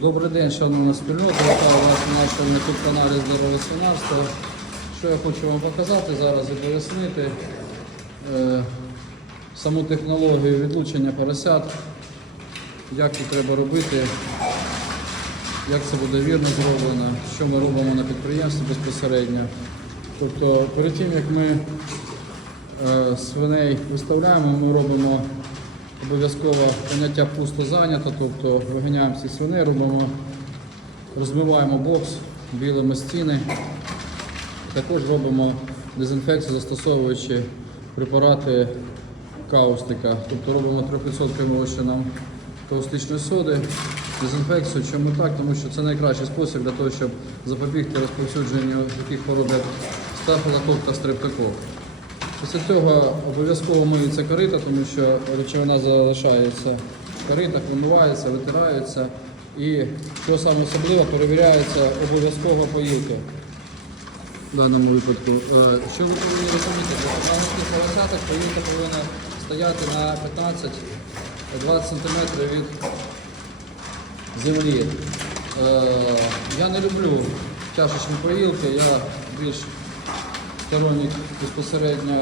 Добрий день, шановна спільнота. Вітаю вас на нашому каналі Здорове свинарство. Що я хочу вам показати зараз і пояснити е, саму технологію відлучення поросят, як це треба робити, як це буде вірно зроблено, що ми робимо на підприємстві безпосередньо. Тобто перед тим як ми е, свиней виставляємо, ми робимо обов'язково поняття пусто зайнято, тобто виганяємо всі свиней, робимо, розмиваємо бокс, білимо стіни. Також робимо дезінфекцію, застосовуючи препарати каустика. Тобто робимо 3% розчином каустичної соди, дезінфекцію. Чому так? Тому що це найкращий спосіб для того, щоб запобігти розповсюдженню таких хвороб, як стафілокок та стрептокок. Після цього обов'язково миються корита, тому що речовина залишається в коритах, вимивається, витирається. І що саме особливо, перевіряється обов'язково поїлки. В даному випадку. Е, Що ви повинні розуміти? Для маленьких поросяток поїлка повинна стояти на 15-20 см від землі. Е, Я не люблю чашечні поїлки, я більш сторонник безпосередньо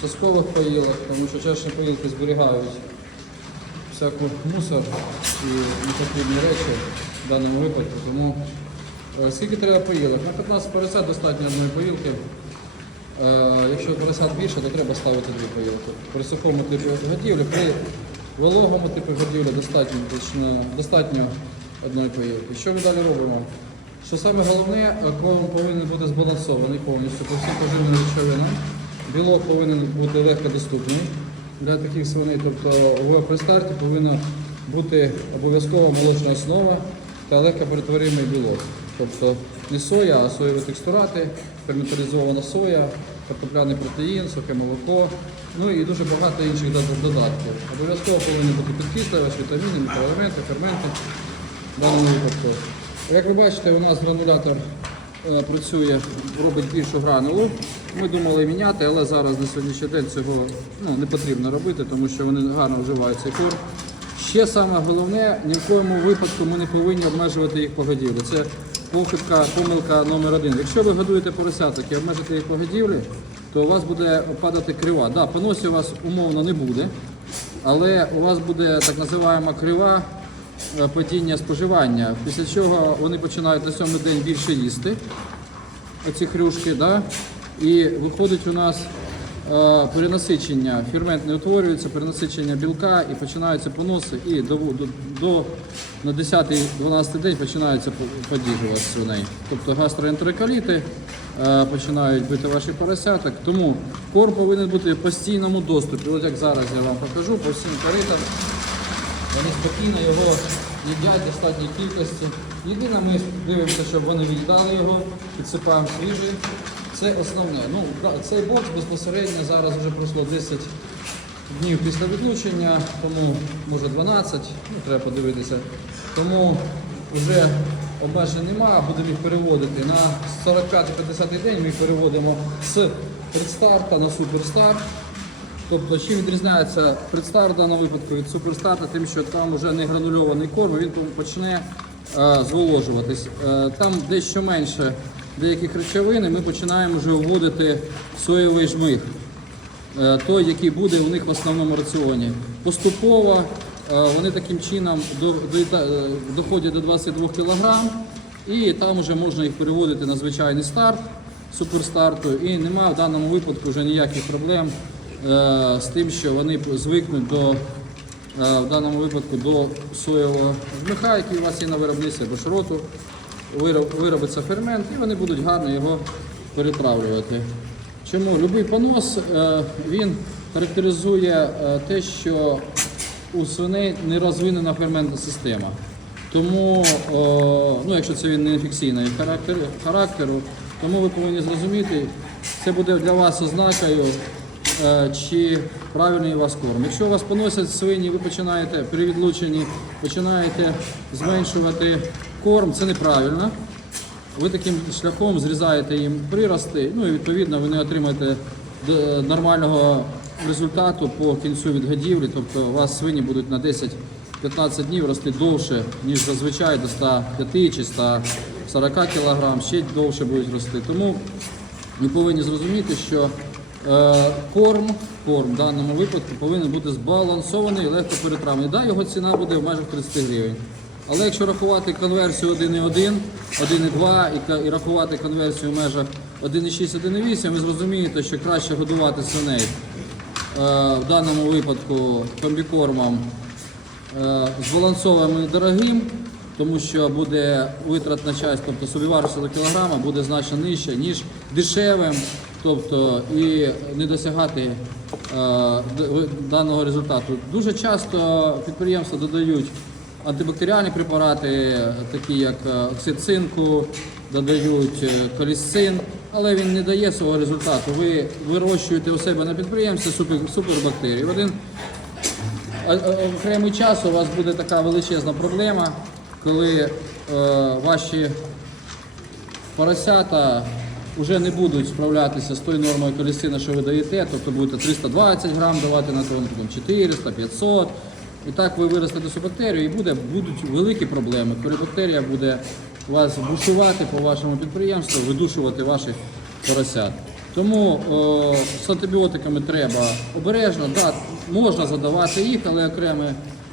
соскових поїлок, тому що чашні поїлки зберігають всяку мусор і непотрібні речі в даному випадку. Тому е, скільки треба поїлок? На 15 поросят достатньо одної поїлки. Е, Якщо поросят більше, то треба ставити дві поїлки. При сухому типі годівлі, при вологому типі годівлі достатньо, достатньо одної поїлки. Що ми далі робимо? Що саме головне, корм повинен бути збалансований повністю по всім поживним речовинам. Білок повинен бути легкодоступний для таких свиней. Тобто в пристарті повинна бути обов'язково молочна основа та легкоперетворимий білок. Тобто не соя, а соєві текстурати, ферменталізована соя, картопляний протеїн, сухе молоко, ну і дуже багато інших додатків. Обов'язково повинні бути підкислювач, вітаміни, мікроелементи, ферменти даному випадку. Як ви бачите, у нас гранулятор е, працює, робить більшу гранулу. Ми думали міняти, але зараз на сьогоднішній день цього ну, не потрібно робити, тому що вони гарно вживають цей корм. Ще саме головне, ні в коєму випадку ми не повинні обмежувати їх погодівлю. Це похибка, помилка номер один. Якщо ви годуєте поросяток і обмежите їх погодівлі, то у вас буде падати крива. Да, поносі у вас умовно не буде, але у вас буде так називаємо крива падіння споживання, після чого вони починають на сьомий день більше їсти, оці хрюшки, да? і виходить у нас е, перенасичення, фермент не утворюється, перенасичення білка і починаються поноси, і до, до, до на 10-12 день починаються по- подіжі у вас свиней. Тобто гастроентероколіти е, починають бити ваші поросяток. Тому корм повинен бути в постійному доступі. От як зараз я вам покажу по всім коритам. Вони спокійно його їдять в достатній кількості. Єдине, ми дивимося, щоб вони від'їдали його, підсипаємо свіжий. Це основне. Ну, цей бокс безпосередньо зараз вже пройшло 10 днів після відлучення, тому може 12, ну треба подивитися. Тому вже обмежень немає, будемо їх переводити. На 45-50 день ми переводимо з предстарта на суперстарт. Тобто, чим відрізняється предстар в даному випадку від суперстарта, тим, що там вже не гранульований корм, він почне е, зволожуватись. Е, там дещо менше деяких речовин, і ми починаємо вже вводити соєвий жмих, е, той, який буде у них в основному раціоні. Поступово е, вони таким чином до, до- е, доходять до 22 кг, і там вже можна їх переводити на звичайний старт суперстарту, і немає в даному випадку вже ніяких проблем з тим, що вони звикнуть до е, в даному випадку до соєвого жмиха, який у вас є на виробництві або шроту. Виробиться фермент і вони будуть гарно його перетравлювати. Чому? Любий понос е, він характеризує е, те, що у свиней не розвинена ферментна система. Тому, ну, якщо це він не інфекційний характер, характеру, тому ви повинні зрозуміти, це буде для вас ознакою, е, чи правильний у вас корм. Якщо вас поносять свині, ви починаєте при відлученні починаєте зменшувати корм, це неправильно. Ви таким шляхом зрізаєте їм прирости, ну і відповідно ви не отримаєте нормального результату по кінцю відгодівлі, тобто у вас свині будуть на 10 15 днів рости довше, ніж зазвичай до 105 чи 140 кг, ще довше будуть рости. Тому ми повинні зрозуміти, що е, корм, корм в даному випадку повинен бути збалансований і легко перетравлений. Да, його ціна буде в межах 30 гривень. Але якщо рахувати конверсію 1,1, 1,2 і, рахувати конверсію в межах 1,6, 1,8, ви зрозумієте, що краще годувати свиней е, в даному випадку комбікормом е, збалансованим і дорогим, тому що буде витратна часть, тобто собівартість до кілограма буде значно нижча, ніж дешевим, тобто і не досягати е, даного результату. Дуже часто підприємства додають антибактеріальні препарати, такі як е, оксид цинку, додають е, колісцин, але він не дає свого результату. Ви вирощуєте у себе на підприємстві супер, супербактерії. В один а- окремий час у вас буде така величезна проблема, коли е, ваші поросята вже не будуть справлятися з тою нормою колісина, що ви даєте, тобто будете 320 грам давати на тонну, потім 400, 500. І так ви виростете цю бактерію і буде, будуть великі проблеми. Коли бактерія буде вас бушувати по вашому підприємству, видушувати ваших поросят. Тому о, з антибіотиками треба обережно, да, можна задавати їх, але окремо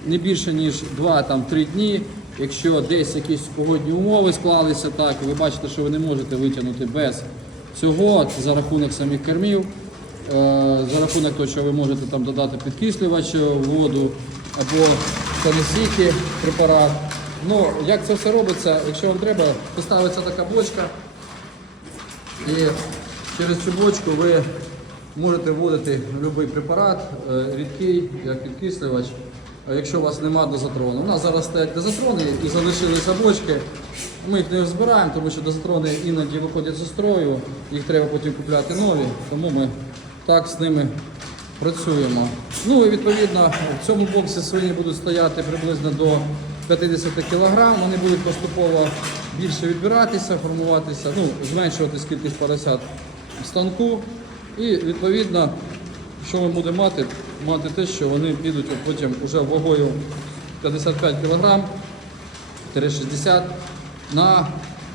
не більше ніж 2-3 дні. Якщо десь якісь погодні умови склалися так, і ви бачите, що ви не можете витягнути без цього за рахунок самих кормів, е, за рахунок того, що ви можете там додати підкислювач воду або санесіки препарат. Ну, як це все робиться, якщо вам треба, поставиться така бочка, і через цю бочку ви можете вводити будь-який препарат, е, рідкий, як підкислювач, якщо у вас нема дозатрону. У нас зараз стоять дозатрони, які залишилися бочки. Ми їх не збираємо, тому що дозатрони іноді виходять зі строю, їх треба потім купляти нові, тому ми так з ними працюємо. Ну і відповідно в цьому боксі свині будуть стояти приблизно до 50 кг. Вони будуть поступово більше відбиратися, формуватися, ну, зменшувати кількість поросят в станку. І відповідно, що ми будемо мати? Мати те, що вони підуть потім вже вагою 55 кг 60 на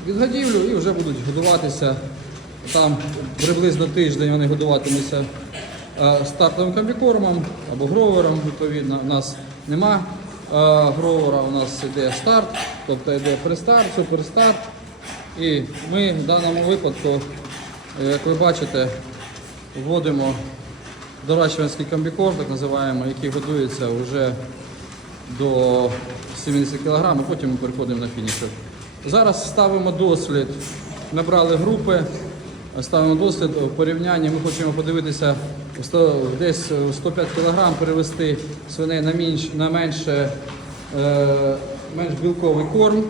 відгодівлю і вже будуть годуватися там приблизно тиждень вони годуватимуться е, стартовим комбікормом або гровером, відповідно. У нас нема е, гровера, у нас йде старт, тобто йде престарт, суперстарт. І ми в даному випадку, е, як ви бачите, вводимо доращувальський комбікорм, так називаємо, який годується вже до 70 кг, а потім ми переходимо на фінішер. Зараз ставимо дослід. Набрали групи, ставимо дослід в порівнянні. Ми хочемо подивитися десь 105 кг перевести свиней на менш, на менше, е, менш білковий корм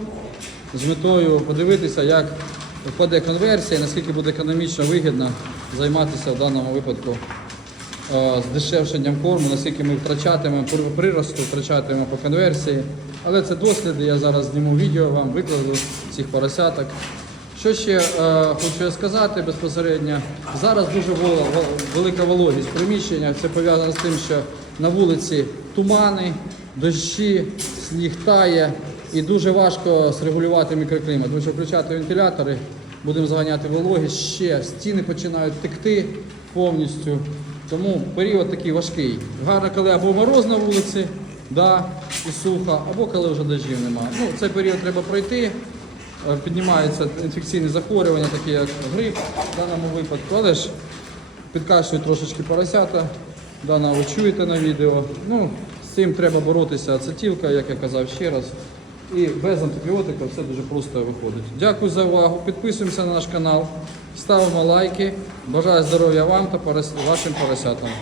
з метою подивитися, як впаде конверсія, наскільки буде економічно вигідно займатися в даному випадку е, здешевшенням корму, наскільки ми втрачатимемо при- приросту, втрачатимемо по конверсії. Але це досліди, я зараз зніму відео, вам викладу цих поросяток. Що ще е, хочу сказати безпосередньо, зараз дуже велика вологість приміщення. Це пов'язано з тим, що на вулиці тумани, дощі, сніг тає і дуже важко срегулювати мікроклімат. Тому що включати вентилятори, будемо заганяти вологість, ще стіни починають текти повністю. Тому період такий важкий. Гарно, коли або мороз на вулиці, да, і сухо, або коли вже дощів немає. Ну, цей період треба пройти. Е, Піднімаються інфекційні захворювання, такі як грип в даному випадку, але ж підкашлюють трошечки поросята. Дана ви чуєте на відео. Ну, з цим треба боротися. Це тілка, як я казав ще раз. І без антибіотика все дуже просто виходить. Дякую за увагу. Підписуємося на наш канал, ставимо лайки. Бажаю здоров'я вам та вашим поросятам.